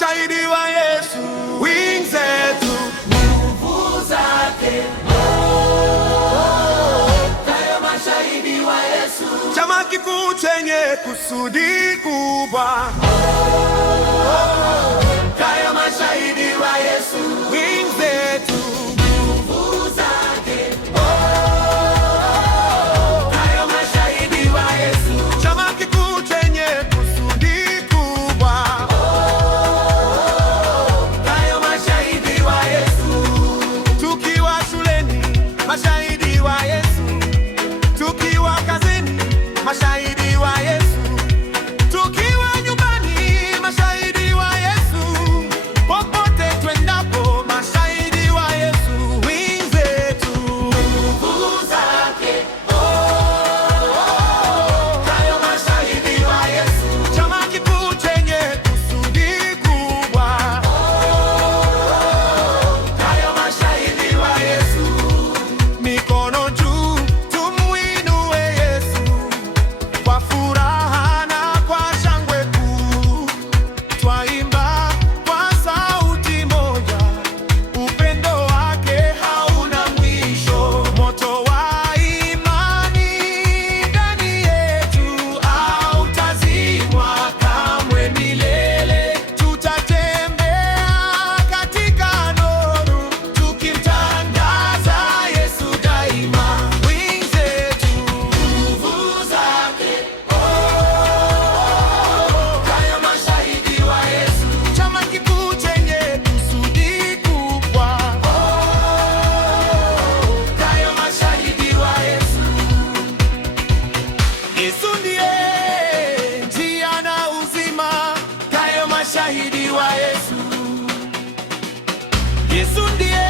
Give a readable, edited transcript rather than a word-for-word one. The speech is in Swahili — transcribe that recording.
mashahidi wa Yesu, wings zetu, nguvu zake, tayo mashahidi wa Yesu, chama kikuu chenye kusudi kubwa, tayo mashahidi wa Yesu, wings zetu, nguvu zake, tayo mashahidi wa Yesu, chama kikuu chenye kusudi kubwa, tayo mashahidi wa Yesu, tukiwa shuleni, mashahidi wa Yesu, tukiwa kazini, mashahidi wa Yesu, tukiwa nyumbani, mashahidi wa Yesu, popote twendapo, mashahidi wa Yesu, wings zetu, nguvu zake, tayo mashahidi wa Yesu, chama kikuu chenye kusudi kubwa, tayo mashahidi wa Yesu, mikono juu, tumuinue Yesu kwa furaha na kwa shangwe kuu, twaimba kwa sauti moja, upendo wake hauna mwisho, moto wa imani ndani yetu hautazimwa kamwe milele, tutatembea katika nuru tukimtangaza Yesu daima, wings zetu, nguvu zake, tayo mashahidi wa Yesu, chama kikuu chenye kusudi kubwa, tayo mashahidi wa Yesu, Yesu ndiye njia na uzima, tayo mashahidi wa Yesu, Yesu ndiye